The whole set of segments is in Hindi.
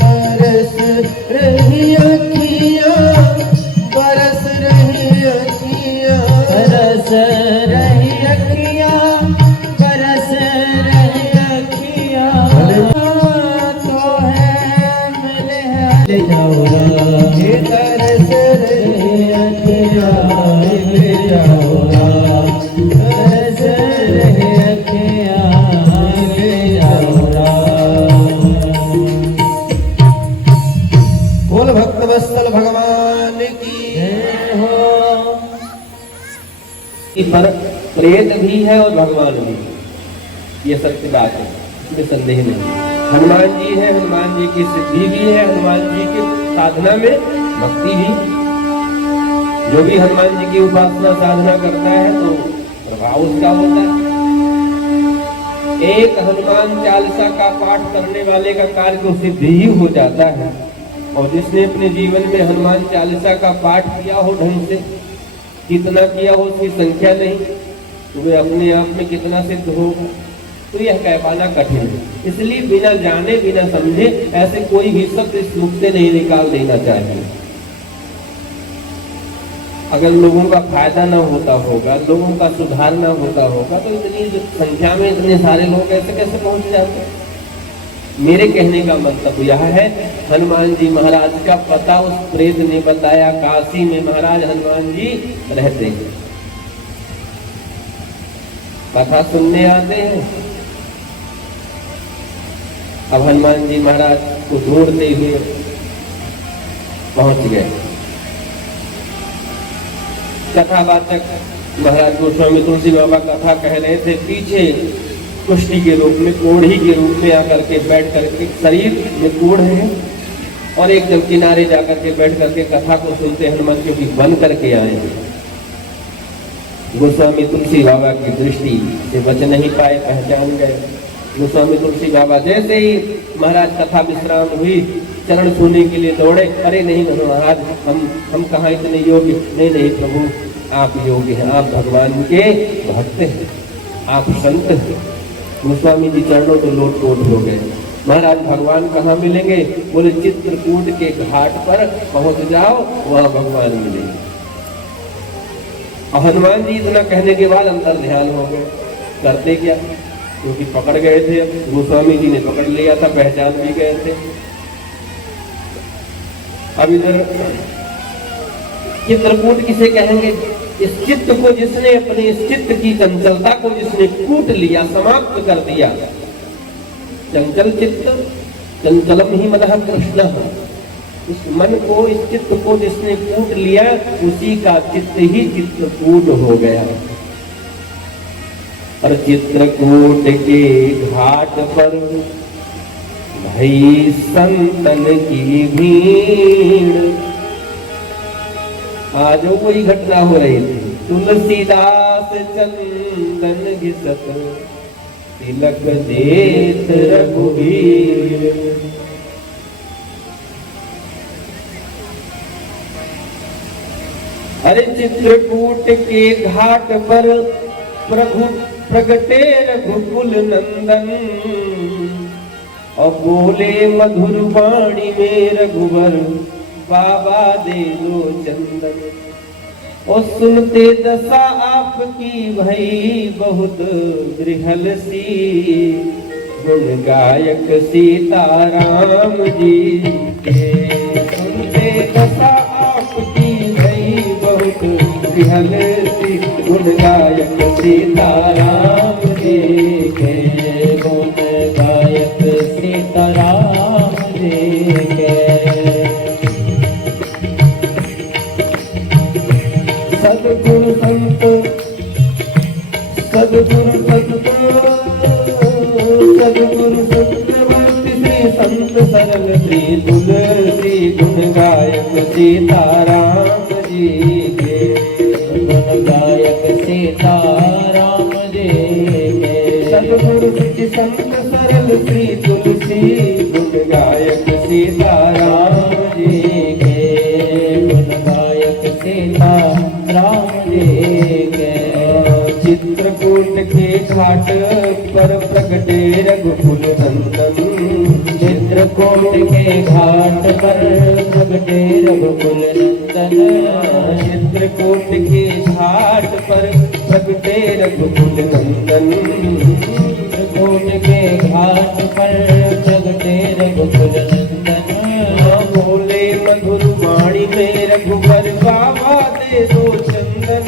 बरस रही अखियाँ, बरस रही अखियाँ, बरस रही अखियाँ, बरस रही अखियाँ। तो है मिले हैं ले जाओ राम, बरस रही अखियाँ ले जाओ राम, बरस रही अखियाँ ले जाओ राम। बोल भक्त वत्सल भगवान की जय हो। पर प्रेत भी है और भगवान भी है, ये सत्य बात है, इसमें संदेह नहीं। हनुमान जी है, हनुमान जी की सिद्धि भी है, हनुमान जी की साधना में भक्ति भी। जो भी हनुमान जी की उपासना साधना करता है तो प्रभाव उसका होता है। एक हनुमान चालीसा का पाठ करने वाले का कार्य को सिद्धि ही हो जाता है, और जिसने अपने जीवन में हनुमान चालीसा का पाठ किया हो ढंग से, कितना किया हो उसकी संख्या नहीं, तो वे अपने आप में कितना सिद्ध होगा, तो यह कह पाना कठिन है। इसलिए बिना जाने बिना समझे ऐसे कोई भी शब्द इस मुख से नहीं निकाल देना चाहिए। अगर लोगों का फायदा ना होता होगा, लोगों का सुधार ना होता होगा, तो इतनी संख्या में इतने सारे लोग ऐसे कैसे पहुंच जाते। मेरे कहने का मतलब यह है, हनुमान जी महाराज का पता उस प्रेत ने बताया। काशी में महाराज हनुमान जी रहते हैं, कथा सुनने आते हैं। अब हनुमान जी महाराज को ढूंढते हुए पहुंच गए। कथावाचक महाराज गोस्वामी तुलसी बाबा कथा कह रहे थे, पीछे कुष्ठी के रूप में, कोढ़ी के रूप में आकर के बैठ करके, शरीर में कोढ़ है, और एकदम किनारे जाकर के बैठ करके कथा को सुनते हनुमान, क्योंकि बन करके आए हैं। गोस्वामी तुलसी बाबा की दृष्टि से बच नहीं पाए, पहचान गए। गोस्वामी तुलसी बाबा जैसे ही महाराज कथा विश्राम हुई, चरण छूने के लिए दौड़े। अरे नहीं महाराज, हम कहाँ इतने योग्य। नहीं प्रभु, आप योग्य हैं, आप भगवान के भक्त हैं, आप संत हैं। गोस्वामी जी चरणों को लोट पोट हो गए। महाराज भगवान कहाँ मिलेंगे? बोले चित्रकूट के घाट पर पहुंच जाओ, वहां भगवान मिलेंगे। और हनुमान जी इतना कहने के बाद अंदर ध्यान हो गए। करते क्या, क्योंकि पकड़ गए थे, गोस्वामी जी ने पकड़ लिया था, पहचान भी गए थे। अब इधर चित्रकूट किसे कहेंगे? इस चित्त को जिसने, अपने इस चित्त की चंचलता को जिसने कूट लिया, समाप्त कर दिया। चंचल चित्त, चंचलम ही मनः कृष्ण। इस मन को, इस चित्त को जिसने कूट लिया, उसी का चित्त ही चित्रकूट हो गया। और चित्रकूट के घाट पर भई संतन की भीड़। आज कोई घटना हो रही थी। तुलसीदास चंदन घिसत, तिलक देत रघुवीर। अरे चित्रकूट के घाट पर प्रभु प्रगटे रघुकुल नंदन, और बोले मधुर वाणी में रघुवर, बाबा दे दो चंदन। और सुनते दशा आपकी भई बहुत गृहल सी, गुण गायक सीताराम जी के। सुनते दशा आपकी भई बहुत गृहल सी, गुण गायक सीताराम जी के। गुण गायक सीताराम जी के। सदगुरु संत, सदगुरु सदगुरु, सदगुरु सत्यवंत श्री संत सरल श्री तुलसी, गुण गायक सीताराम जी के। गुण गायक सीताराम जी के। सदगुरु संत सरल श्री तुलसी, गुण गायक सीताराम जी के। गुण गायक सीताराम जी के। चित्रकूट के घाट पर प्रगटे रघुकुल नंदन। चित्रकूट के घाट पर प्रगटे रघुकुल नंदन। चित्रकूट के घाट पर प्रगटे रघुकुल नंदन। चित्रकूट के घाट पर प्रगटे रघुकुल नंदन। बोले मधुर वाणी में रघुवर बाबा दे दो चंदन।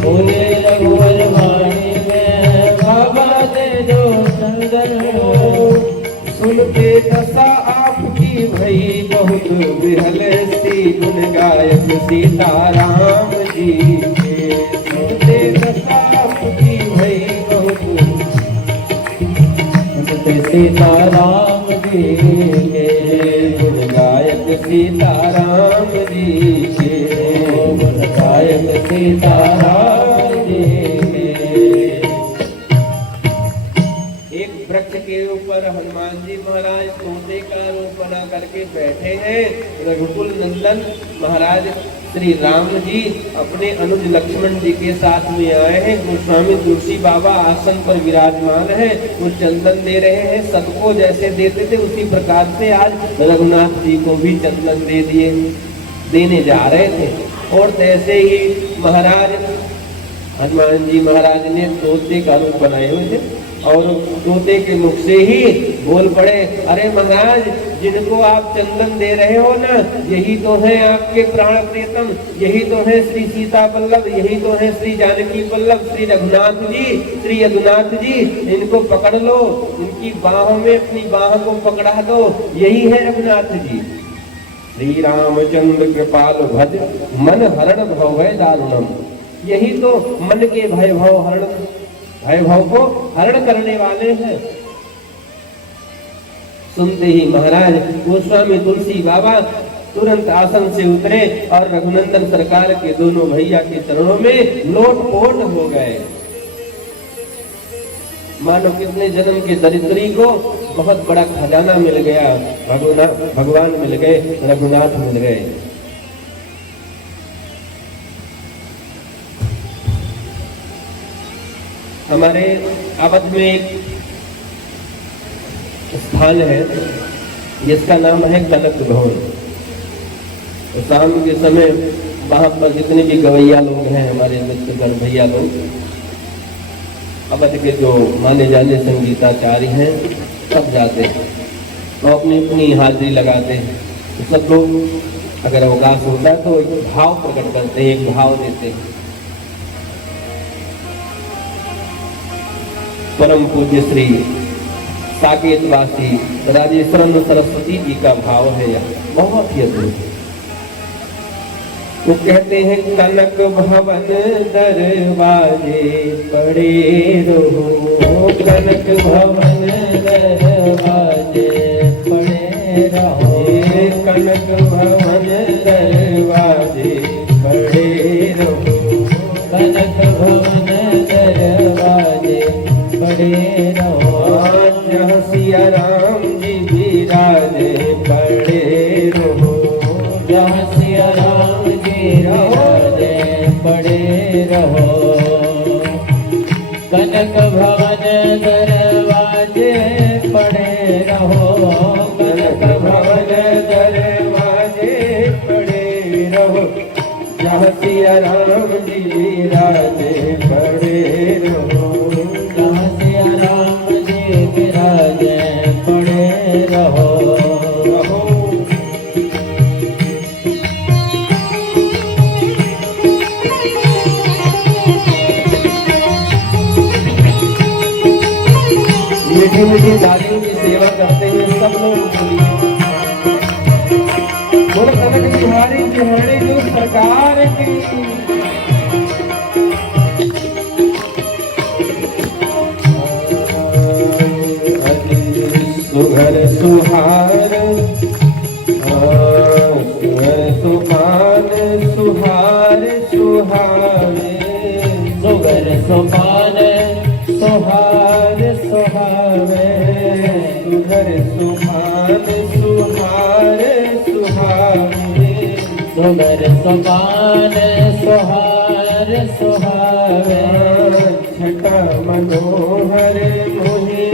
बोले रघुवर वाणी में बाबा दे दो चंदन। सुनते दशा आपकी भई बहुत विहल सी गुण गायक सीताराम जी के। सुनते दशा आपकी भई बहुत सीताराम जी के। गुण गायक सीताराम जी के। गुण गायक सीताराम जी के। एक वृक्ष के ऊपर हनुमान जी महाराज तोते का रूप बना करके बैठे हैं। रघुकुल नंदन महाराज श्री राम जी अपने अनुज लक्ष्मण जी के साथ में आए हैं। गोस्वामी तुलसी बाबा आसन पर विराजमान है, वो चंदन दे रहे हैं। सबको जैसे देते थे उसी प्रकार से आज रघुनाथ जी को भी चंदन दे दिए, देने जा रहे थे। और तैसे ही महाराज हनुमान जी महाराज ने तोते का रूप बनाए हुए थे और तोते के मुख से ही बोल पड़े, अरे महाराज जिनको आप चंदन दे रहे हो ना, यही तो है आपके प्राण प्रियतम, यही तो है श्री सीता वल्लभ, यही तो है श्री जानकी वल्लभ, श्री रघुनाथ जी, श्री यदुनाथ जी। इनको पकड़ लो, इनकी बाहों में अपनी बाह को पकड़ा दो, यही है रघुनाथ जी। श्री रामचंद्र कृपाल भज मन हरण भव है दारुणम। यही तो मन के भय भाव को हरण करने वाले हैं। सुनते ही महाराज गोस्वामी तुलसी बाबा तुरंत आसन से उतरे और रघुनंदन सरकार के दोनों भैया के चरणों में लोटपोट हो गए। मानो कितने जन्म के दरिद्री को बहुत बड़ा खजाना मिल गया, भगवान मिल गए, रघुनाथ मिल गए। हमारे अवध में एक स्थान है जिसका नाम है कनक भवन। तो शाम के समय वहां पर जितने भी गवैया लोग हैं, हमारे मित्रगण भैया लोग, अवध के जो माने जाने संगीताचार्य हैं, सब जाते हैं तो अपनी अपनी हाजिरी लगाते हैं। तो सब लोग अगर अवकाश होता है तो एक भाव प्रकट करते हैं, एक भाव देते हैं। परम पूज्य श्री साकेतवासी राजेश्वरन सरस्वती जी का भाव है यह, बहुत ही अद्भुत। वो कहते हैं, कनक भवन दरवाजे पड़े रहो, कनक भवन दरवाजे पड़े रहो, कनक भवन दरवाजे पड़े रहो, कनक भवन दरवाजे पड़े रहो। जहाँ सिया राम जी विराजे पड़े रहो, जहाँ सिया राम जी विराजे पड़े रहो, कनक भवन दरवाजे पड़े रहो, कनक भवन दरवाजे पड़े रहो, जहाँ सिया राम जी विराजे पड़े रहो, जहाँ सिया राम जी विराजे पड़े रहो। मीठी मीठी दादियों की सेवा करते हुए सब लोग बोलो, कनक बिहारी बिहारी जो सरकार की। सुघर सुहार सुघर सुपान सुहार सुहावे, सुघर सुपान सुहार सुहावे, सुघर सुपान सुहार सुहावे, सुघर सुपान सुहार सुहावे। छटा मनोहर मोहि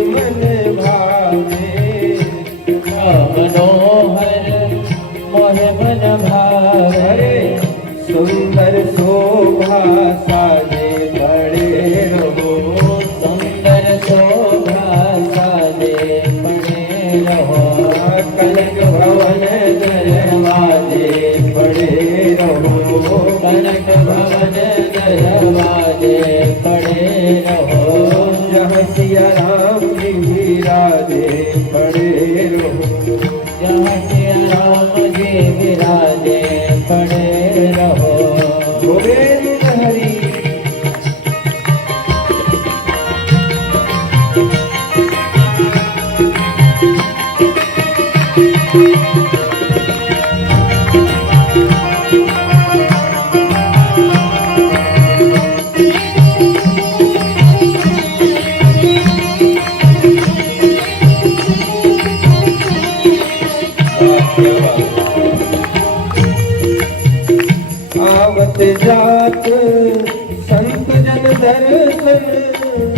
आवत जात संत जन दर्शन,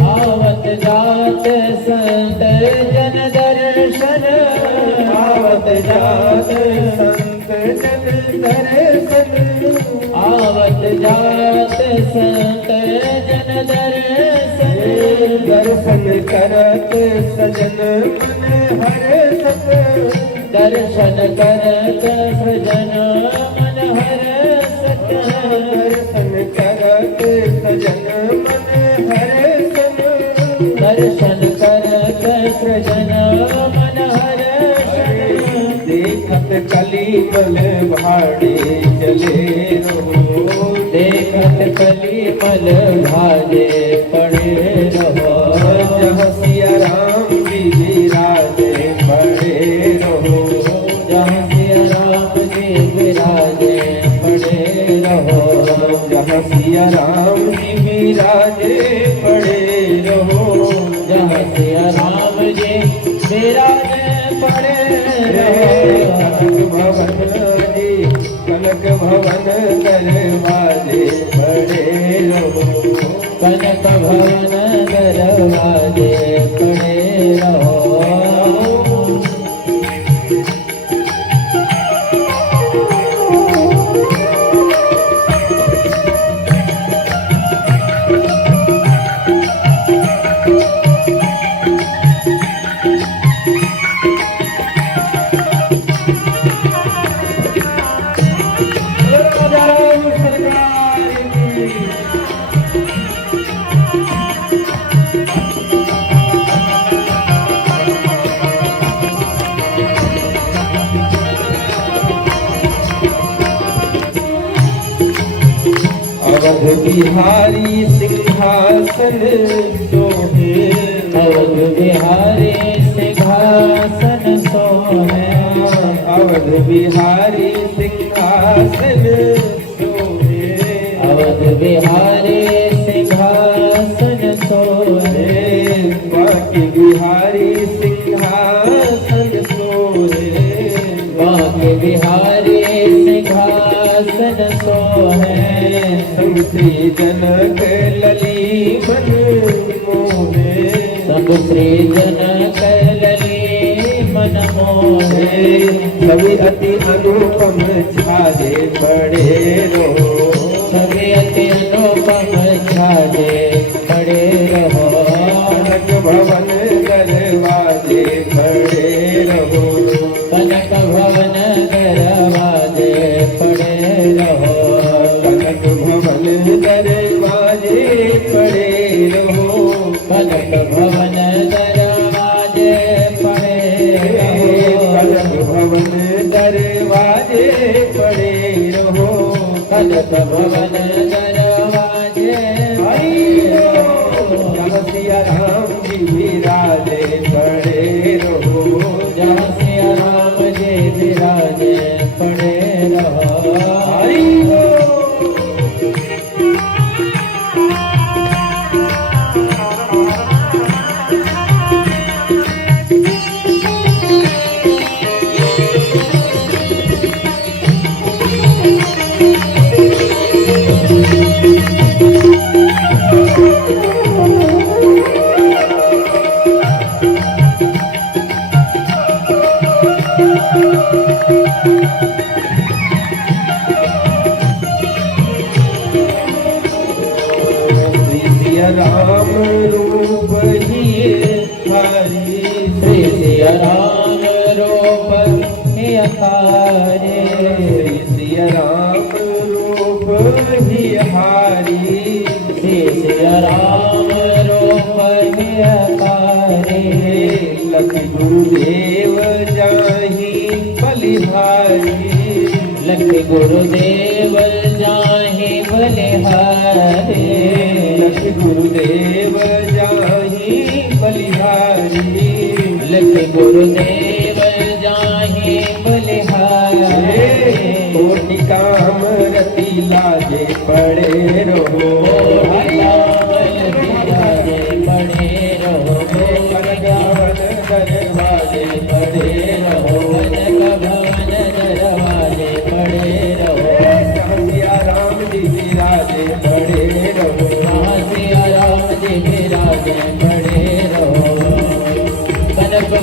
आवत जात संत जन दर्शन, आवत जात संत जन दर्शन, आवत जात संत जन दर्शन, दर्शन करत सजन मन हर्षत, दर्शन करत सजन मन हर्षत, दर्शन करत सजन मन हर्षत, दर्शन करत सजन मन हर्षत, देखत कलीमल भाड़े चले रहो, देखत कलीमल भाजे पड़े रहो, जहाँ सिया राम जी विराजे पड़े रहो, जहाँ सिया राम जी विराजे पड़े रहो, जहाँ सिया राम जी विराजे पड़े रहो, जहाँ सिया राम जी विराजे पड़े कनक भवन दरवाजे पड़े रहो, कनक भवन दरवाजे पड़े रहो, अवध बिहारी सिंहासन सोहे, अवध बिहारी सिंहासन सोहे, अवध बिहारी सिंहासन सोहे, अवध बिहारी सिंहासन सोहे, बाकी बिहारी सिंहासन सोहे, बाके बिहारी सिंहासन सोहे, संग श्री जनक लली मन मोहे, सब श्री जनक लली मन मोहे, सभी अति अनुपम छाजे पड़े रहो, सभी अति अनुपम छाजे पड़े रहो, कनक भवन दरवाजे पड़े रहो, कनक भवन दरवाजे पड़े रहो, कनक भवन दरवाजे पड़े रहो, कनक भवन दरवाजे पड़े रहो, कनक भवन दरवाजे पड़े रहो, कनक भवन दरवाजे जहाँ सिया राम जी विराजे पड़े रहो, जहाँ सिया राम जी विराजे पड़े रहो, सिया राम रूप ही हरि, श्री सिया राम रूप ही अकारे, सिया राम रूप ही हारी, श्री सिया राम रूप ही अकारे, लखी गुरुदेव जाही बलिहारी, लखी गुरुदेव जाहि बलिहारे, लखी गुरुदेव जाही बलिहारी, लखी गुरुदेव जाहि बलिहारे, कोटि काम रति लाजे पड़े रहो, विराजे पड़े रहो, दरवाजे पड़े रहो, कनक भवन दरवाजे पड़े रहो, सिया राम जी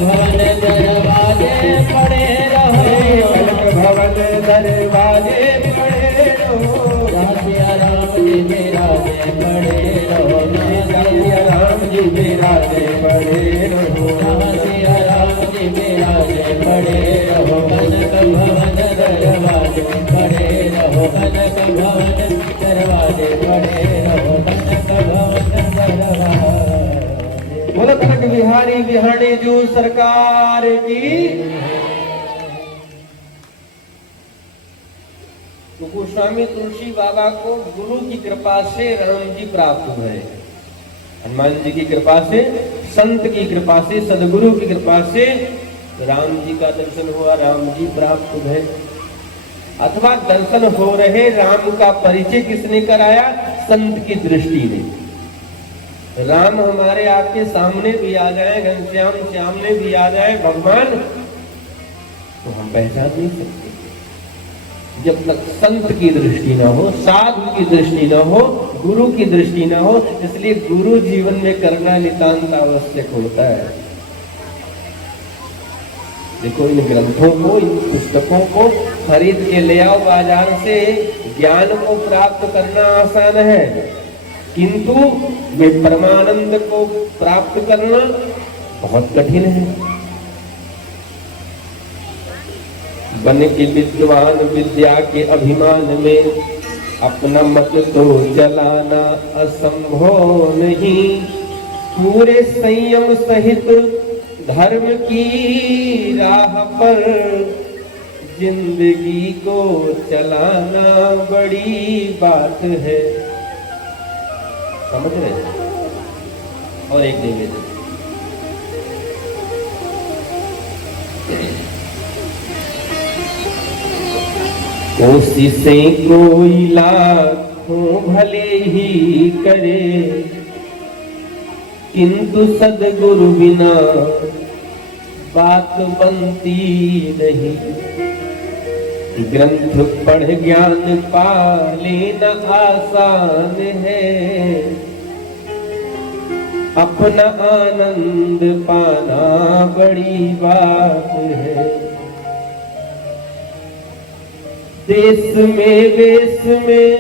भवन दरवाजे पड़े रहो, कनक भवन दरवाजे पड़े रहो, रासिया राम जी विराजे पड़े रहो, रासिया राम जी विराजे पड़े रहो, रासिया राम जी विराजे पड़े रहो, कनक भवन दरवाजे पड़े रहो, कनक भवन दरवाजे पड़े रहो, कनक भवन दरवाजे। बोलो कनक बिहारी बिहारी जू सरकार की। तो गोस्वामी तुलसी बाबा को गुरु की कृपा से राम जी प्राप्त हुए, हनुमान जी की कृपा से, संत की कृपा से, सदगुरु की कृपा से राम जी का दर्शन हुआ, राम जी प्राप्त हुए। अथवा दर्शन हो रहे राम का परिचय किसने कराया? संत की दृष्टि ने। राम हमारे आपके सामने भी आ जाए, घनश्याम सामने भी आ जाए भगवान, तो हम पहचान नहीं सकते जब तक संत की दृष्टि ना हो, साधु की दृष्टि ना हो, गुरु की दृष्टि ना हो। इसलिए गुरु जीवन में करना नितांत आवश्यक होता है। देखो इन ग्रंथों को, इन पुस्तकों को खरीद के ले आओ बाजार से, ज्ञान को प्राप्त करना आसान है, किंतु वे परमानंद को प्राप्त करना बहुत कठिन है। बन के विद्वान विद्या के अभिमान में अपना मत तो चलाना असंभव नहीं, पूरे संयम सहित धर्म की राह पर जिंदगी को चलाना बड़ी बात है। समझ रहे? और एक देंगे कोशिशें कोई लाखों भले ही करे, किंतु सदगुरु बिना बात बनती नहीं। ग्रंथ पढ़ ज्ञान पा लेना आसान है, अपना आनंद पाना बड़ी बात है। देश में वेश में,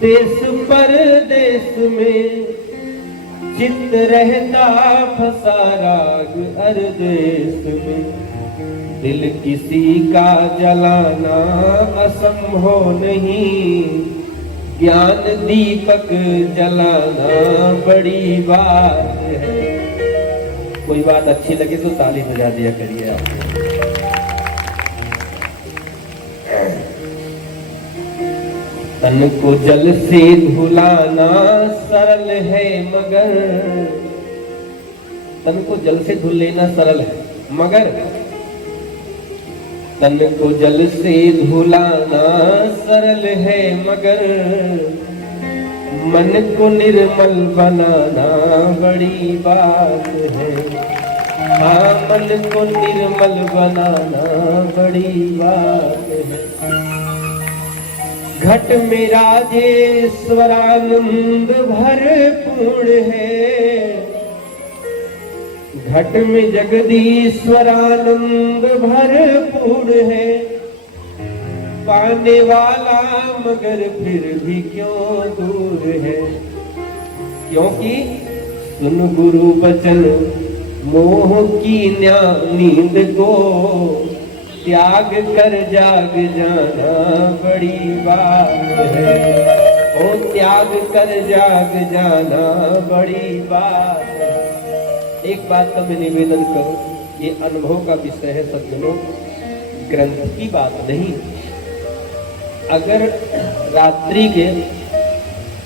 देश पर देश में, चित्त रहता फंसा राग हर देश में। दिल किसी का जलाना असंभव नहीं, ज्ञान दीपक जलाना बड़ी बात है। कोई बात अच्छी लगे तो ताली बजा दिया करिए आप। तन को जल से धुलाना सरल है मगर, तन को जल से धुल लेना सरल है, मगर तन को जल से धुलाना सरल है, मगर मन को निर्मल बनाना बड़ी बात है। हाँ, मन को निर्मल बनाना बड़ी बात है। घट में राजेश्वरानंद भरपूर्ण है, घट में जगदीश्वरानंद भरपूर्ण है। पाने वाला मगर फिर भी क्यों दूर है, क्योंकि सुन गुरु वचन मोह की नींद को त्याग कर जाग जाना बड़ी बात है। ओ त्याग कर जाग जाना बड़ी बात है। एक बात का मैं निवेदन करूं, ये अनुभव का विषय है सज्जनों, ग्रंथ की बात नहीं। अगर रात्रि के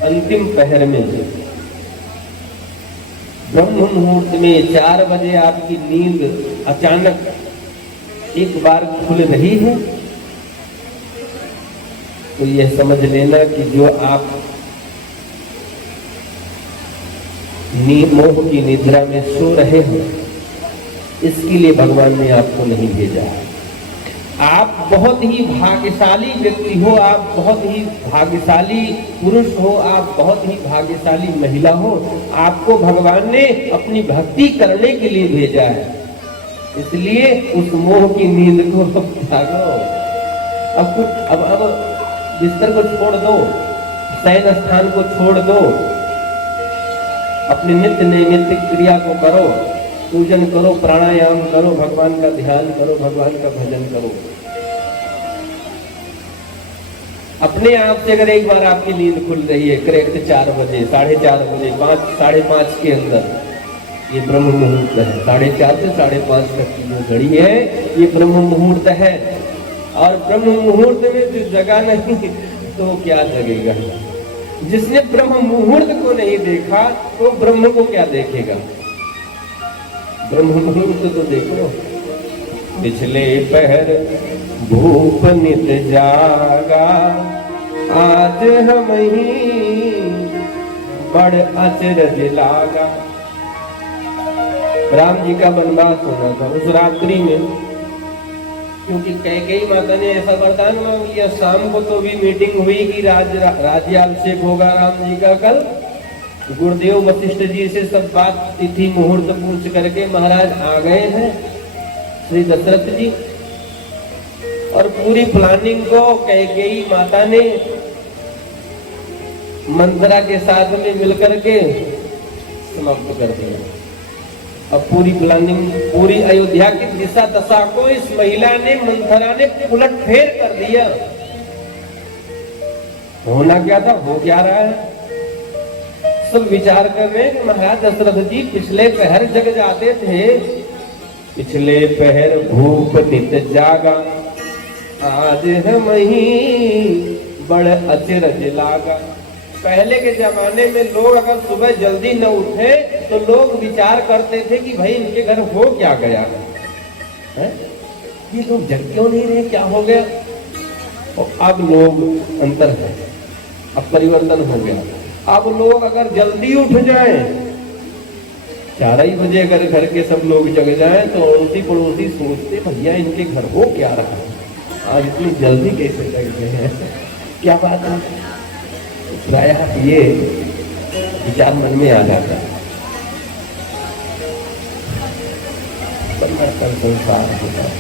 अंतिम पहर में ब्रह्म मुहूर्त में 4 बजे आपकी नींद अचानक एक बार खुल रही है, तो यह समझ लेना कि जो आप मोह की निद्रा में सो रहे हो, इसके लिए भगवान ने आपको नहीं भेजा है। आप बहुत ही भाग्यशाली व्यक्ति हो, आप बहुत ही भाग्यशाली पुरुष हो, आप बहुत ही भाग्यशाली महिला हो। आपको भगवान ने अपनी भक्ति करने के लिए भेजा है। इसलिए उस मोह की नींद को भागो। अब बिस्तर को छोड़ दो, शयन स्थान को छोड़ दो, अपनी नित्य नैमित्तिक क्रिया को करो, पूजन करो, प्राणायाम करो, भगवान का ध्यान करो, भगवान का भजन करो। अपने आप से अगर एक बार आपकी नींद खुल रही है करेक्ट 4 बजे, 4:30 बजे, 5, 5:30 के अंदर, ये ब्रह्म मुहूर्त है। 4:30 से 5:30 तक की जो घड़ी है ये ब्रह्म मुहूर्त है। और ब्रह्म मुहूर्त में जो जगा नहीं तो क्या जगेगा? जिसने ब्रह्म मुहूर्त को नहीं देखा तो ब्रह्म को क्या देखेगा? ब्रह्म मुहूर्त तो देखो। पिछले पहर भूप नित जागा, आज हम ही बड़ अचरज लागा। राम जी का वनवास होना था उस रात्रि में, क्योंकि कैकेयी माता ने ऐसा वरदान मांग लिया। शाम को तो भी मीटिंग हुई कि राज्याभिषेक होगा राम जी का कल। गुरुदेव वशिष्ठ जी से सब बात तिथि मुहूर्त पूछ करके महाराज आ गए हैं श्री दशरथ जी, और पूरी प्लानिंग को कैकेयी माता ने मंत्रा के साथ में मिलकर के समाप्त कर दिया। अब पूरी प्लानिंग, पूरी अयोध्या की दिशा दशा को इस महिला ने, मंथरा ने उलट फेर कर दिया। होना क्या था, हो क्या रहा है? सब विचार कर रहे हैं कि महाराज दशरथ जी पिछले पहर जग जाते थे, पिछले पहर भूप नित जागा, आज हम ही बड़ अचरज लागा। पहले के जमाने में लोग अगर सुबह जल्दी न उठे तो लोग विचार करते थे कि भाई इनके घर हो क्या गया है? ये लोग जग क्यों नहीं रहे, क्या हो गया? और अब लोग अंतर है, अब परिवर्तन हो गया। अब लोग अगर जल्दी उठ जाएं, 4 ही बजे अगर घर के सब लोग जग जाएं तो अड़ोसी पड़ोसी सोचते भैया इनके घर हो क्या रहा है, आज इतनी जल्दी कैसे जग गए हैं, क्या बात है? प्रायः ये विचार मन में आ जाता है।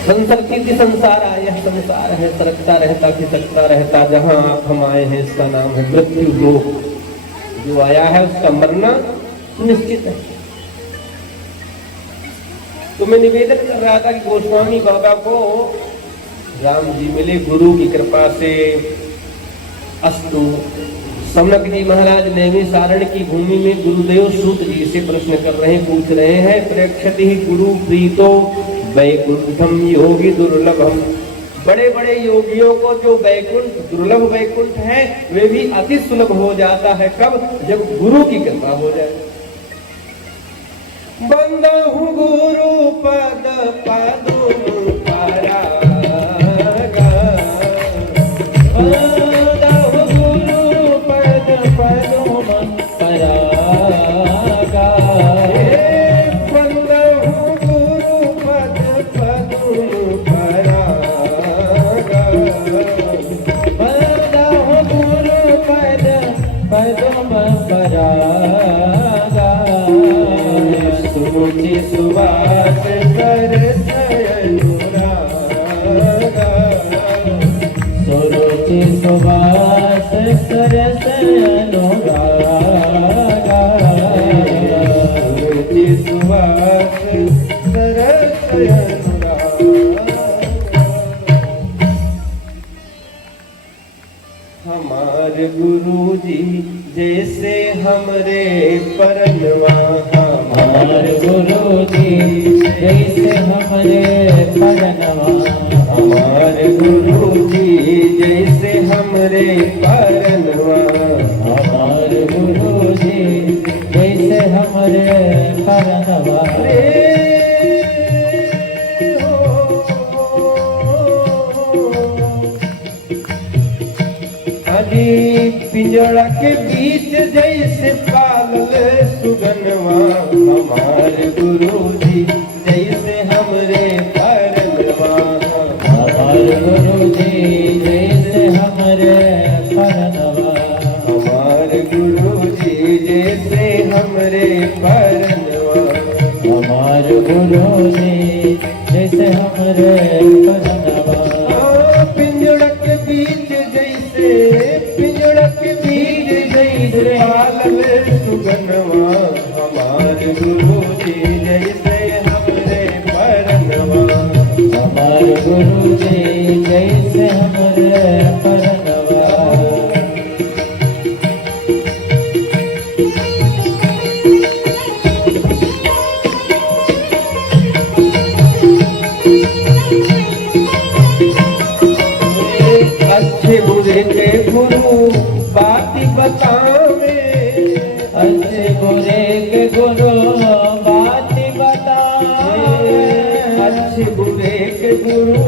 संसार की संसार आया, संसार है, सरकता रहता, खिसकता रहता। जहां हम आए हैं इसका नाम है मृत्यु लोक। जो आया है उसका मरना निश्चित है। तो मैं निवेदन कर रहा था कि गोस्वामी बाबा को राम जी मिले गुरु की कृपा से। अस्तु समनक जी महाराज नैमिषारण्य की भूमि में गुरुदेव सूत जी से प्रश्न कर रहे हैं, पूछ रहे हैं। प्रेक्षति गुरु प्रीतो वैकुंठम योगी दुर्लभम। बड़े बड़े योगियों को जो वैकुंठ, दुर्लभ वैकुंठ है, वे भी अति सुलभ हो जाता है। कब? जब गुरु की कृपा हो जाए। बंदहु गुरु पद पदुम परागा, सुवास कर अनुरागा, सुरुचि सुवास कर अनुरागा, सुरुचि सुवास कर अनुरागा। हमारे गुरु जी जैसे हमरे परनवा, हमारे गुरु जी जैसे हमरे परनवा, हमारे गुरु जी जैसे हमरे परनवा, हमारे गुरु जी जैसे हमरे परनवा। पिंजड़ा के बीच जैसे पालल सुगनवा, हमारे गुरु जी जैसे हमरे परनवा, हमारे गुरु जी जैसे हमरे परनवा, हमारे गुरु जी जैसे हमरे परनवा, हमारे गुरु जी जैसे हमरे परनवा। पिंजड़क बीज जैसे, पिंजड़क बीज जैसे पालल सुगनवा, हमार गुरु जी जैसे हमरे परनवा। हमार गुरु जी जैसे हमरे परनवा। अच्छे बुरे के गुरु बात बतावे, अच्छे बुरे के गुरु बात बतावे। अच्छे बुरे के गुरु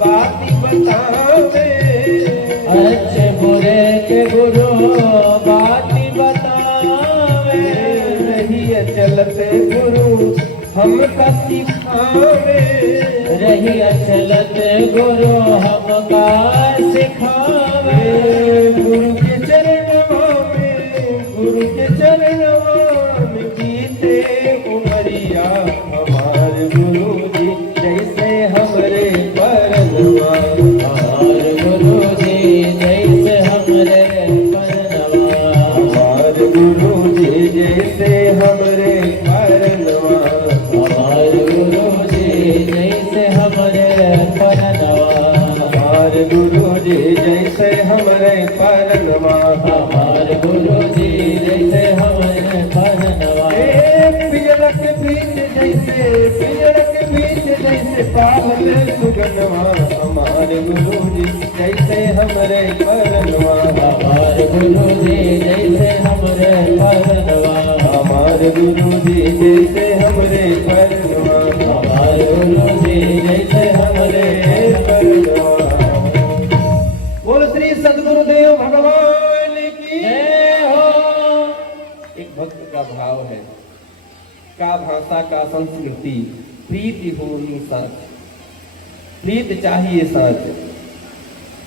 बात बतावे, अच्छे बुरे के गुरु बात बतावे। रही चलते गुरु हमका सिखावे, रही चलत गुरु हमका सिखावे। गुरु के चरणवा में, गुरु के चरणवा में बीते उमरिया, हमार गुरु जी जैसे हमरे परनवा। हमार गुरु जी जैसे हमरे परनवा। हमार गुरु जी जैसे हमरे परनवा। हमार गुरु जी जैसे हमरे परनवा। हमार गुरु जी जैसे हमरे परनवा। हमार गुरु जी जैसे हमरे परनवा। पिंजड़क बीज जैसे, पिंजड़क बीज जैसे पालल सुगनवा, हमार गुरु जी जैसे हमरे परनवा। हमार गुरु जी जैसे हमरे परनवा। हमार गुरु जी जैसे हमरे परनवा। हमार गुरु जी जैसे हमरे परनवा। बोल श्री सद्गुरुदेव भगवान की जय हो। एक भक्त का भाव है, का भाषा का संस्कृति, प्रीति होनी साथ, प्रीत चाहिए साथ।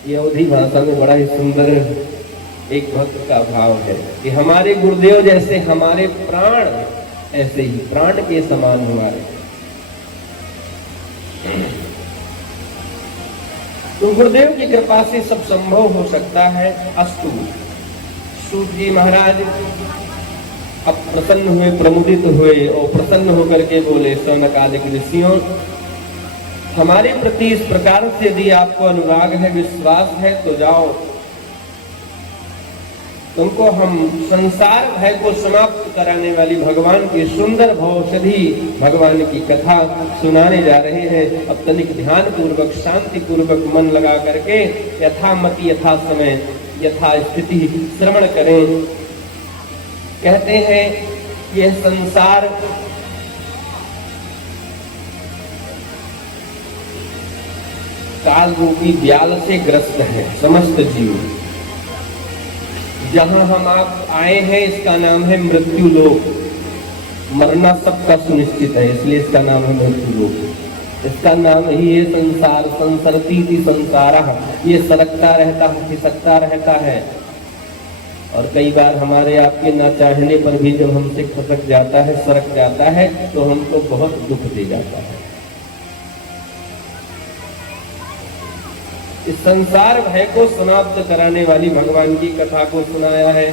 ये अवधी भाषा में बड़ा ही सुंदर एक भक्त का भाव है कि हमारे गुरुदेव जैसे हमारे प्राण, ऐसे ही प्राण के समान हमारे। तो गुरुदेव की कृपा से सब संभव हो सकता है। अस्तु। सूत जी महाराज अब प्रसन्न हुए, प्रमुदित हुए और प्रसन्न होकर के बोले, सौनकादिक ऋषियों, हमारे प्रति इस प्रकार से यदि आपको अनुराग है, विश्वास है, तो जाओ, तुमको हम संसार भय को समाप्त कराने वाली भगवान की सुंदर भवौषधि भगवान की कथा सुनाने जा रहे हैं। अब तनिक ध्यान पूर्वक, शांति पूर्वक मन लगा करके यथामति, यथा समय, यथा स्थिति श्रवण करें। कहते हैं यह संसार काल रूपी व्याल से ग्रस्त है समस्त जीव। जहां हम आप आए हैं इसका नाम है मृत्यु लोक। मरना सबका सुनिश्चित है, इसलिए इसका नाम है मृत्यु लोक। इसका नाम ही है संसार, संसरती संसारः। ये सरकता रहता है, खिसकता रहता है, और कई बार हमारे आपके ना चाहने पर भी जब हमसे खसक जाता है, सरक जाता है, तो हमको बहुत दुख दे जाता है। इस संसार भय को समाप्त कराने वाली भगवान की कथा को सुनाया है।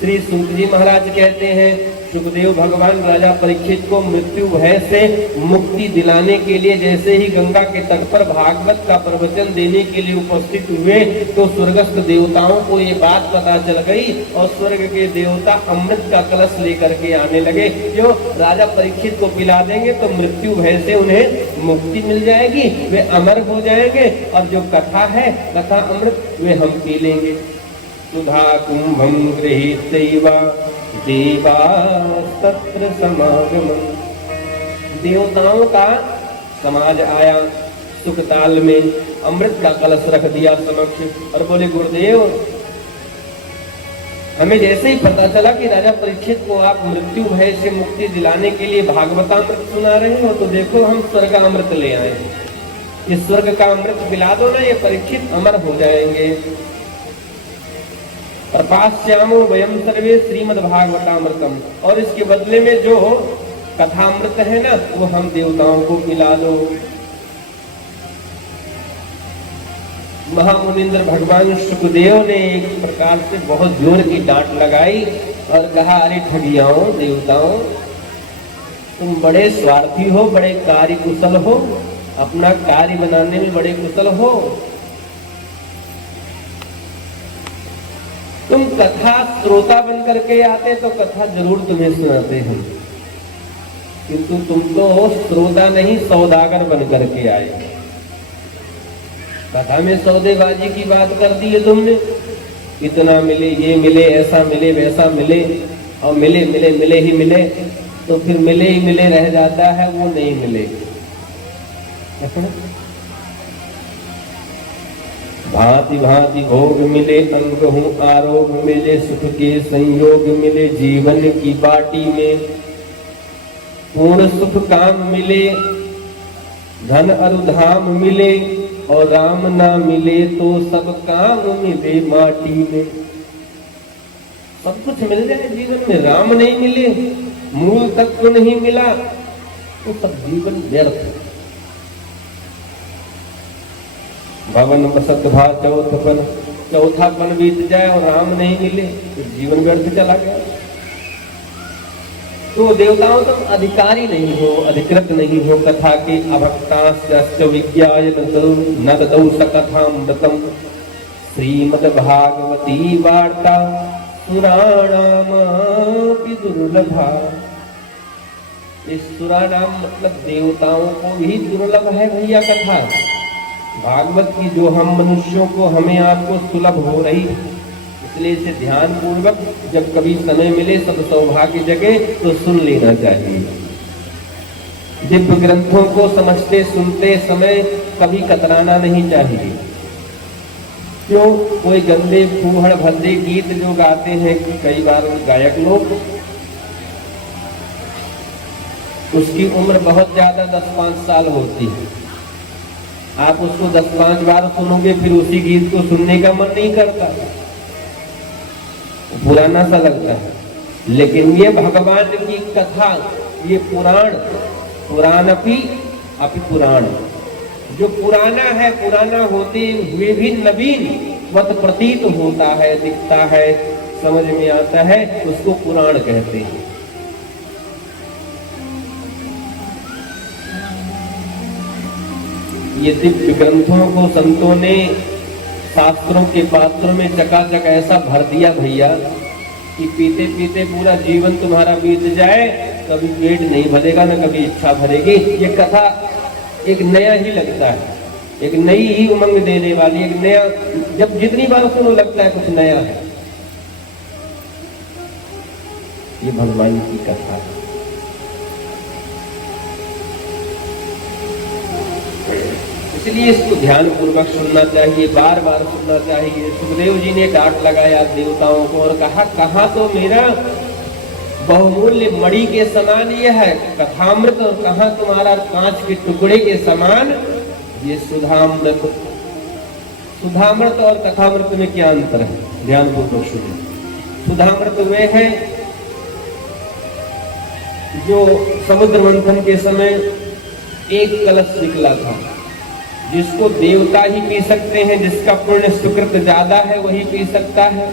श्री सूत जी महाराज कहते हैं, सुखदेव भगवान राजा परीक्षित को मृत्यु भय से मुक्ति दिलाने के लिए जैसे ही गंगा के तट पर भागवत का प्रवचन देने के लिए उपस्थित हुए, तो स्वर्गस्थ देवताओं को ये बात पता चल गई और स्वर्ग के देवता अमृत का कलश लेकर के आने लगे। जो राजा परीक्षित को पिला देंगे तो मृत्यु भय से उन्हें मुक्ति मिल जाएगी, वे अमर हो जाएंगे, और जो कथा है, कथा अमृत, वे हम पी लेंगे। सुधा कुंभम गृहीत्वा देवास्तत्र समागमम्। देवताओं का समाज आया, सुखताल में अमृत का कलश रख दिया समक्ष और बोले, गुरुदेव, हमें जैसे ही पता चला कि राजा परीक्षित को आप मृत्यु भय से मुक्ति दिलाने के लिए भागवतामृत सुना रहे हो, तो देखो हम स्वर्गामृत ले आए। ये स्वर्ग का अमृत पिला दो ना, ये परीक्षित अमर हो जाएंगे। और पाश्यामो वयम सर्वे श्रीमद् भागवतामृतम, और इसके बदले में जो कथामृत है ना, वो हम देवताओं को पिला दो। महामुनिंद्र भगवान सुखदेव ने एक प्रकार से बहुत जोर की डांट लगाई और कहा, अरे ठगियाओं, देवताओं, तुम बड़े स्वार्थी हो, बड़े कार्य कुशल हो, अपना कार्य बनाने में बड़े कुशल हो। तुम कथा श्रोता बन करके आते तो कथा जरूर तुम्हें सुनाते हैं, किंतु तुम तो श्रोता नहीं सौदागर बन करके आए। कथा में सौदेबाजी की बात कर दी है तुमने, इतना मिले, ये मिले, ऐसा मिले, वैसा मिले, और मिले मिले मिले ही मिले, तो फिर मिले ही मिले रह जाता है, वो नहीं मिले। भांति भांति भोग मिले, अंग हूँ आरोग मिले, सुख के संयोग मिले, जीवन की बाटी में पूर्ण सुख काम मिले, धन अरुधाम मिले, और राम ना मिले तो सब काम मिले माटी में। सब कुछ मिल जाए जीवन में, राम नहीं मिले, मूल तत्व नहीं मिला, तो सब जीवन व्यर्थ। भवन बसत भा चौथापन बीत जाए और राम नहीं मिले तो जीवन व्यर्थ चला गया। तो देवताओं, तुम अधिकारी नहीं हो, अधिकृत नहीं हो कथा के। अभक्ताश्च विज्ञाय न ददौ सकथामृतम् श्रीमद्भागवती वार्ता सुराणामपि दुर्लभा। इस सुराणाम मतलब देवताओं को भी दुर्लभ है भैया कथा। भागवत की जो हम मनुष्यों को, हमें आपको सुलभ हो रही, इसलिए इसे ध्यान पूर्वक जब कभी समय मिले, सब सौभाग्य जगे तो सुन लेना चाहिए। दिव्य ग्रंथों को समझते सुनते समय कभी कतराना नहीं चाहिए। क्यों? कोई गंदे फूहड़ भद्दे गीत जो गाते हैं कई बार गायक लोग, उसकी उम्र बहुत ज्यादा 10-5 साल होती है। आप उसको 10-5 बार सुनोगे, फिर उसी गीत को सुनने का मन नहीं करता, पुराना सा लगता है। लेकिन ये भगवान की कथा, ये पुराण अपि पुराण, जो पुराना है, पुराना होते हुए भी नवीन वत प्रतीत होता है, दिखता है, समझ में आता है, उसको पुराण कहते हैं। ये दिव्य ग्रंथों को संतों ने शास्त्रों के पात्रों में चकाचक ऐसा भर दिया भैया कि पीते पीते पूरा जीवन तुम्हारा बीत जाए, कभी पेट नहीं भरेगा, न कभी इच्छा भरेगी। ये कथा एक नया ही लगता है, एक नई ही उमंग देने वाली, एक नया, जब जितनी बार सुनो लगता है कुछ नया है। ये भगवान की कथा है। इसलिए इसको ध्यान पूर्वक सुनना चाहिए, बार बार सुनना चाहिए। सुखदेव जी ने डांट लगाया देवताओं को और कहा, कहा तो मेरा बहुमूल्य मणि के समान ये है कथामृत, और कहा तुम्हारा कांच के टुकड़े के समान ये सुधामृत। सुधामृत और कथामृत में क्या अंतर है? ध्यान पूर्वक सुनिए। सुधामृत वे है जो समुद्र मंथन के समय एक कलश निकला था, जिसको देवता ही पी सकते हैं, जिसका पुण्य सुकृत ज्यादा है वही पी सकता है,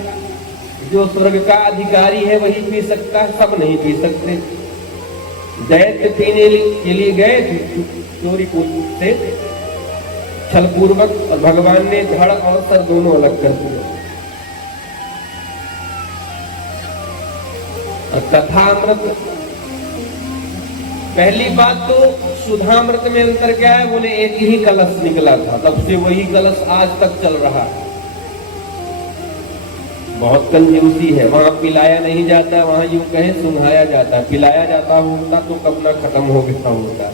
जो स्वर्ग का अधिकारी है वही पी सकता है, सब नहीं पी सकते। दैत्य पीने के लिए गए चोरी से छल पूर्वक, और भगवान ने धड़ और सर दोनों अलग कर दिया। कथामृत, पहली बात तो सुधामृत में अंतर क्या है? बोले एक ही कलश निकला था, तब से वही कलश आज तक चल रहा है। बहुत कंजूसी है, वहां पिलाया नहीं जाता, वहां यूं कहे सुंघाया जाता। पिलाया जाता होता तो कब ना खत्म हो गया होता,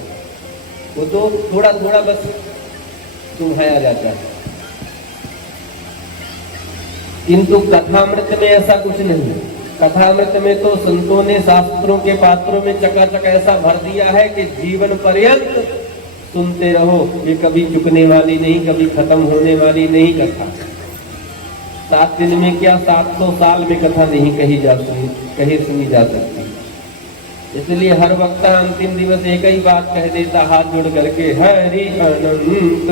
वो तो थोड़ा थोड़ा बस सुंघाया जाता है। किंतु कथामृत में ऐसा कुछ नहीं। कथामृत में तो संतों ने शास्त्रों के पात्रों में चकाचक ऐसा भर दिया है कि जीवन पर्यंत सुनते रहो। ये कभी चुकने वाली नहीं, कभी खत्म होने वाली नहीं कथा। 7 दिन में क्या 700 साल में कथा नहीं कही सुनी जा सकती। इसलिए हर वक्त अंतिम दिवस एक ही बात कह देता हाथ जोड़ करके, हरि अनंत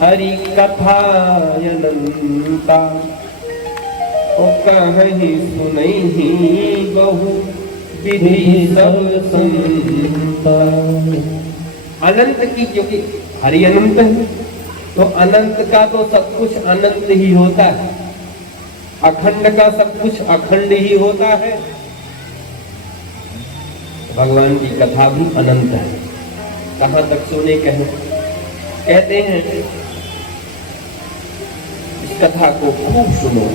हरि कथा अनंता, ओ कहीं सुनहि बहु विधि सब सुनता। अनंत की, क्योंकि हरि अनंत है तो अनंत का तो सब कुछ अनंत ही होता है, अखंड का सब कुछ अखंड ही होता है। भगवान की कथा भी अनंत है। कहां तक सुने कहते हैं इस कथा को खूब सुनो।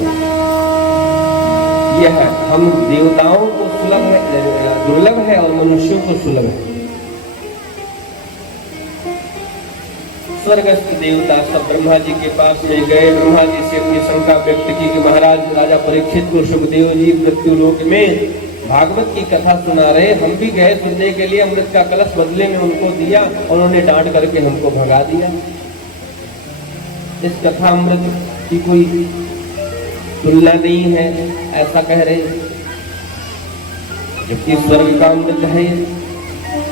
यह हम देवताओं को सुलभ है, दुर्लभ है, और मनुष्यों को सुलभ है। स्वर्गस्थ देवता सब ब्रह्मा जी के पास में गए। ब्रह्मा जी से अपनी शंका व्यक्त की कि महाराज राजा परीक्षित को सुखदेव जी मृत्यु लोक में भागवत की कथा सुना रहे, हम भी गए सुनने के लिए, अमृत का कलश बदले में उनको दिया, उन्होंने डांट करके हमको भगा दिया। इस कथा अमृत की कोई तुलना नहीं है, ऐसा कह रहे, जबकि स्वर्ग का अमृत है,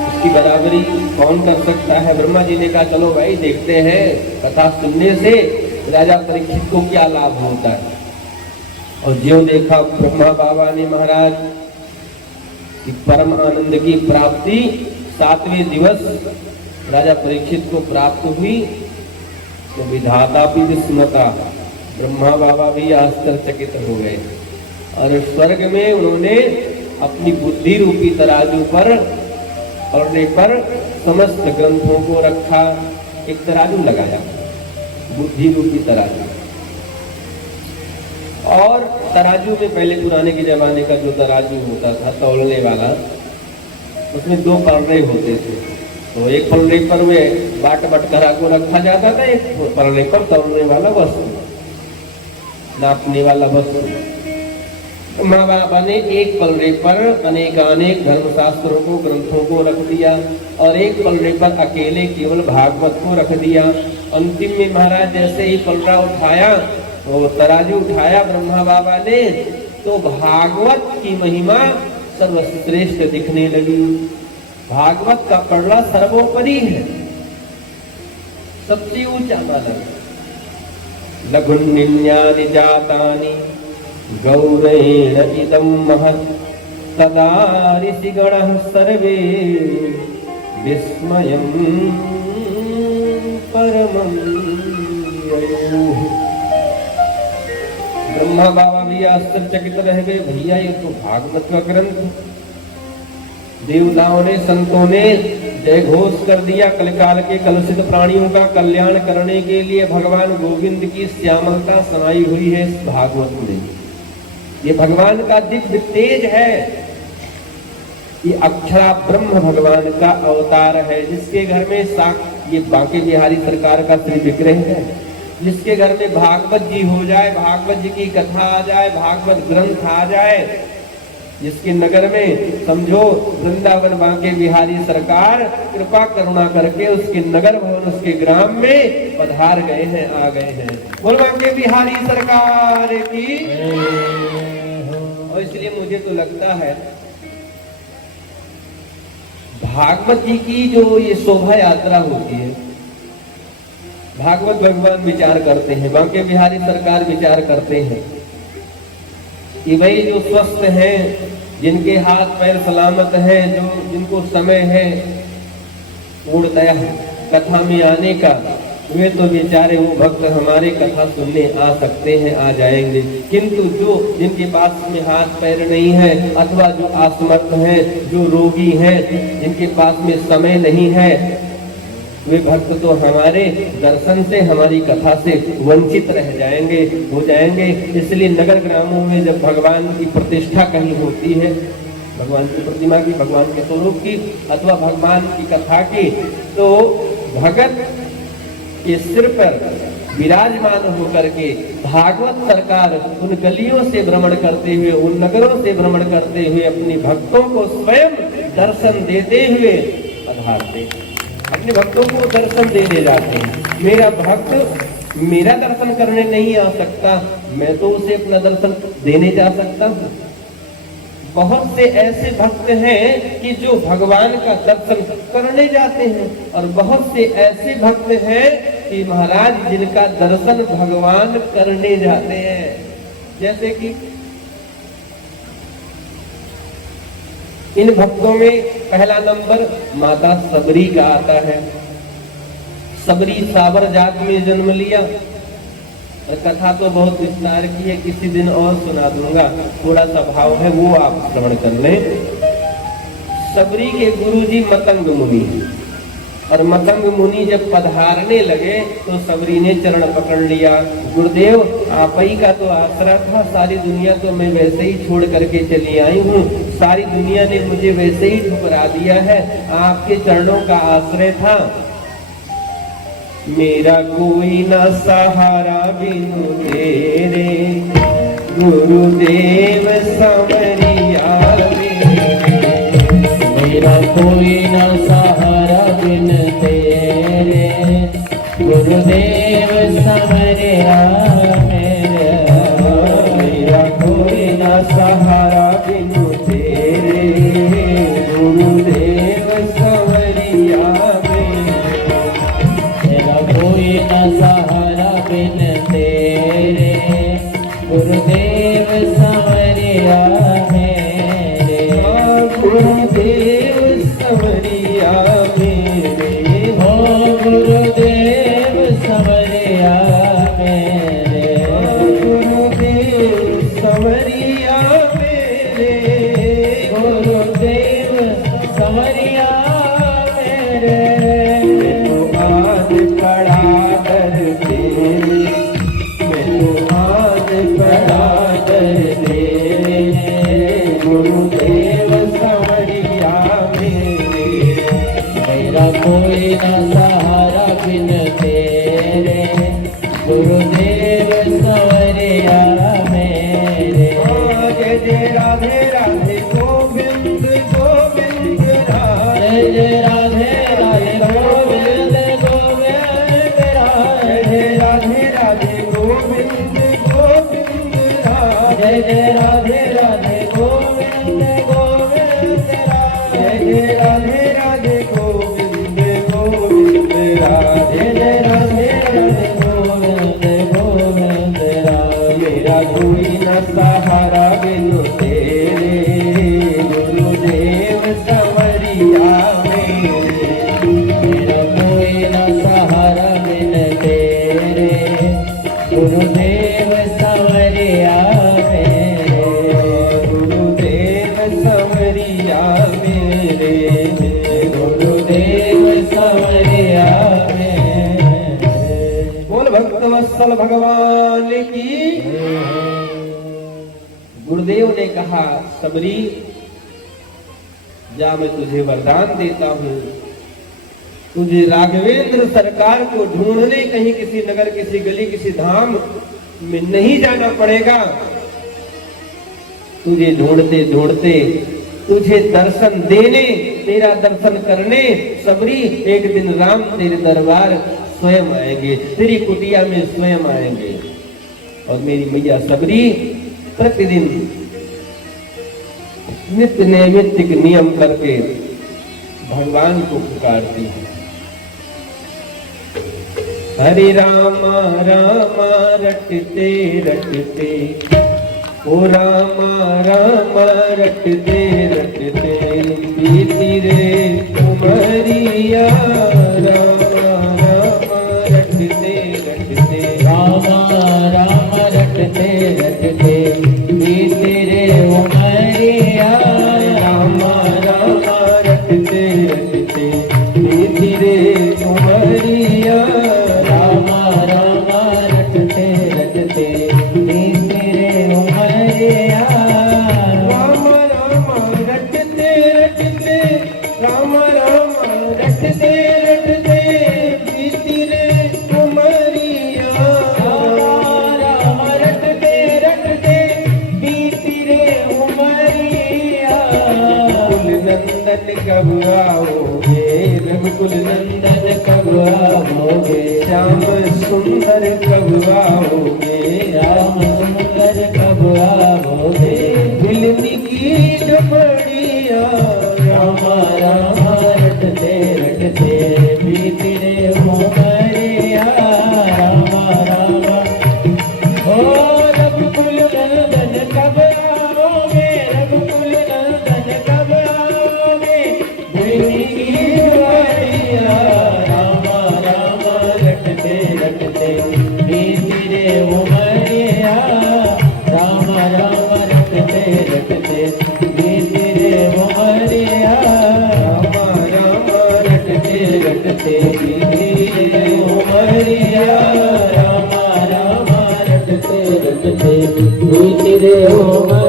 उसकी बराबरी कौन कर सकता है। ब्रह्मा जी ने कहा चलो भाई देखते हैं कथा सुनने से राजा परीक्षित को क्या लाभ होता है। और ज्यों देखा ब्रह्मा बाबा ने महाराज कि परम आनंद की प्राप्ति 7वें दिवस राजा परीक्षित को प्राप्त हुई, तो विधाता भी विस्मता, ब्रह्मा बाबा भी आश्चर्यचकित हो गए। और स्वर्ग में उन्होंने अपनी बुद्धि रूपी तराजू पर समस्त ग्रंथों को रखा, एक तराजू लगाया, बुद्धि रूपी तराजू। और तराजू में पहले पुराने के जमाने का जो तराजू होता था तौलने वाला, उसमें 2 पलड़े होते थे, तो एक पलड़े पर वे बटखरा को रखा जाता था, एक पलड़े पर तौलने वाला वस्तु, नापने वाला वस्तु। माँ बाबा ने एक पलड़े पर अनेकानेक धर्मशास्त्रों को, ग्रंथों को रख दिया, और एक पलड़े पर अकेले केवल भागवत को रख दिया। अंतिम में महाराज जैसे ही पलड़ा उठाया, वो तराजू उठाया ब्रह्मा बाबा ने, तो भागवत की महिमा सर्वश्रेष्ठ दिखने लगी। भागवत का पलड़ा सर्वोपरि है, सबसे ऊंचा माना। लघुन्निन्यानि जातानि गौरेण इदं महत्, तदा ऋषिगणः सर्वे विस्मयं परमं ययुः। ब्रह्मा बाबा भी आश्चर्यचकित रह गए, भैया ये तो भागवत का ग्रंथ। देवताओं ने, संतों ने जय घोष कर दिया, कलिकाल के कलुषित प्राणियों का कल्याण करने के लिए भगवान गोविंद की श्यामलता समाई हुई है इस भागवत में। ये भगवान का दिव्य तेज है, ये अक्षरा ब्रह्म भगवान का अवतार है। जिसके घर में ये बांके बिहारी सरकार का श्री विग्रह है, जिसके घर में भागवत जी हो जाए, भागवत जी की कथा आ जाए, भागवत ग्रंथ आ जाए, जिसके नगर में समझो वृंदावन बांके बिहारी सरकार कृपा करुणा करके उसके नगर भवन, उसके ग्राम में पधार गए हैं, आ गए हैं। बोल बांके बिहारी सरकार की। और इसलिए मुझे तो लगता है भागवत जी की जो ये शोभा यात्रा होती है, भागवत भगवान विचार करते हैं, बांके बिहारी सरकार विचार करते हैं कि भाई जो स्वस्थ हैं, जिनके हाथ पैर सलामत हैं, जो जिनको समय है पूर्णतया कथा में आने का, वे तो बेचारे वो भक्त हमारे कथा सुनने आ सकते हैं, आ जाएंगे। किंतु जो जिनके पास में हाथ पैर नहीं है, अथवा जो असमर्थ हैं, जो रोगी हैं, जिनके पास में समय नहीं है, वे भक्त तो हमारे दर्शन से, हमारी कथा से वंचित रह जाएंगे, हो जाएंगे। इसलिए नगर ग्रामों में जब भगवान की प्रतिष्ठा कहीं होती है, भगवान की प्रतिमा की, भगवान के स्वरूप की, अथवा भगवान की कथा की, तो भगत के सिर पर विराजमान होकर के भागवत सरकार उन गलियों से भ्रमण करते हुए, उन नगरों से भ्रमण करते हुए अपने भक्तों को स्वयं दर्शन देते हुए पधारते, अपने भक्तों को दर्शन देने जाते हैं। मेरा भक्त मेरा दर्शन करने नहीं आ सकता, मैं तो उसे अपना दर्शन देने जा सकता हूँ। बहुत से ऐसे भक्त हैं कि जो भगवान का दर्शन करने जाते हैं, और बहुत से ऐसे भक्त हैं कि महाराज जिनका दर्शन भगवान करने जाते हैं। जैसे कि इन भक्तों में पहला नंबर माता सबरी का आता है। सबरी सावर जात में जन्म लिया। कथा तो बहुत विस्तार की है, किसी दिन और सुना दूंगा, थोड़ा सा भाव है वो आप श्रवण कर लें। सबरी के गुरुजी मतंग मुनि, और मतंग मुनि जब पधारने लगे तो सबरी ने चरण पकड़ लिया। गुरुदेव आप ही का तो आसरा था, सारी दुनिया तो मैं वैसे ही छोड़ करके चली आई हूँ, सारी दुनिया ने मुझे वैसे ही ठुकरा दिया है, आपके चरणों का आश्रय था। मेरा कोई न सहारा बिनु तेरे, गुरुदेव संवरिया मेरा कोई न सहारा बिन तेरे, गुरुदेव संवरिया मेरा कोई न सहारा बिनु तेरे, गुरुदेव संवरिया कोई न सहारा बिन तेरे, गुरुदेव संवरिया मेरे। गुरुदेव संवरिया मेरे, हो गुरुदेव संवरिया मेरे, गुरुदेव संवरिया मेरे, गुरुदेव संवरिया मेरे। कोई न सहारा बिन तेरे, गुरुदेव संवरिया मेरे। जय जय राधे राधे गोविंद गोविंद राधे, जय राधे राधे गोविंद गोविंद राधे, जय राधे राधे गोविंद गोविंद राधे, जय राधे राधे गोविंद गोविंद राधे, जय राधे राधे गोविंद गोविंद राधे, जय राधे राधे गोविंद गोविंद राधे। मेरा कोई न सहारा बिनु तेरे, गुरुदेव संवरिया मेरे। मेरा कोई न सहारा बिन तेरे, गुरुदेव संवरिया मेरे, गुरुदेव संवरिया मेरे, गुरुदेव संवरिया मेरे। बोल भक्तवत्सल भगवान की। गुरुदेव ने कहा सबरी जा मैं तुझे वरदान देता हूँ, तुझे राघवेंद्र सरकार को ढूंढने कहीं किसी नगर किसी गली किसी धाम में नहीं जाना पड़ेगा। तुझे ढूंढते ढूंढते तुझे दर्शन देने, तेरा दर्शन करने सबरी एक दिन राम तेरे दरबार स्वयं आएंगे, तेरी कुटिया में स्वयं आएंगे। और मेरी मैया सबरी प्रतिदिन नित्य नैमित्तिक नियम करके भगवान को पुकारती है। हरे रामा रामा रटते रटते, ओ रामा रामा रटते रटते, बीती रे उमरिया रामा रामा रटते रटते, रामा रामा रटते रटते, बीती रे उमरिया रामा रामा रटते रटते, बीती रे उमरिया रामा रामा रटते रटते, बीती रे उमरिया रामा रामा रटते रटते, रामा रामा रटते रटते, बीती रे उमरिया रामा रटते रटते, बीती रे उमरिया। कुल नंदन कब आओगे, रघुकुल नंदन कब आओगे, श्याम सुंदर कब आओगे, राम सुंदर कब आओगे, मिलनी की रे उमरिया रामा रामा रटते रटते बीती रे उमरिया